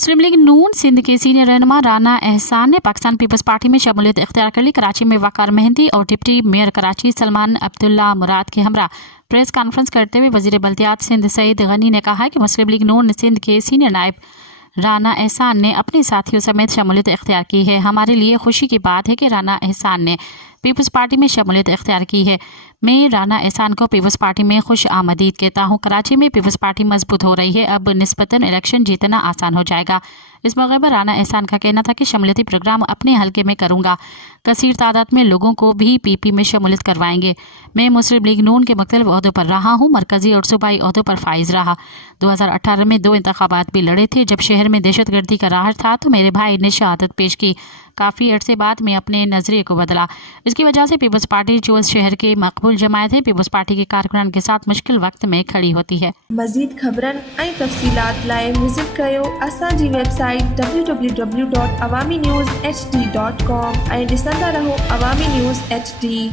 मुस्लिम league नून सिंध के senior रहनुमा राना एहसान ने पाकिस्तान पीपल्स पार्टी में शमूलियत इख्तियार कर ली। कराची में वकार मेहंदी और डिप्टी मेयर कराची सलमान अब्दुल्ला मुराद के हमरा प्रेस कॉन्फ्रेंस करते हुए वजीर बल्दियात सिंध सईद गनी ने कहा कि मुस्लिम लीग नून सिंध के सीनियर नायब राना एहसान ने अपने साथियों समेत शमूलियत इख्तियार की है। हमारे लिए खुशी की बात है कि राना एहसान ने पीपल्स पार्टी में शमूलियत इख्तियार की है। मैं राना एहसान को पीपल्स पार्टी में खुश आमदीद कहता हूँ। कराची में पीपल्स पार्टी मजबूत हो रही है, अब निस्बतन इलेक्शन जीतना आसान हो जाएगा। इस मौके पर राना एहसान का कहना था कि शमूलियती प्रोग्राम अपने हल्के में करूँगा, कसीर तादाद में लोगों को भी पीपी में शमूलियत करवाएंगे। मैं मुस्लिम लीग नून के मुख्तलिफ ओहदों पर रहा हूँ, मरकजी और सूबाई ओहदों पर फाइज रहा। 2018 में 2 इंतखाबात भी लड़े थे। जब शहर में दहशतगर्दी का राहत था तो मेरे भाई ने शहादत पेश की। काफ़ी अरसे बाद में अपने नज़रिए को बदला। इसकी वजह से पीपल्स पार्टी जो इस शहर के मकबूल जमायत है, पीपल्स पार्टी के कारकुनान के साथ मुश्किल वक्त में खड़ी होती है। मज़ीद ख़बरन ऐं तफ़सीलात लाइ विज़िट कयो असांजी वेबसाइट www.awamiNewsHD.com ऐं ॾिसंदा रहो अवामी न्यूज़ HD।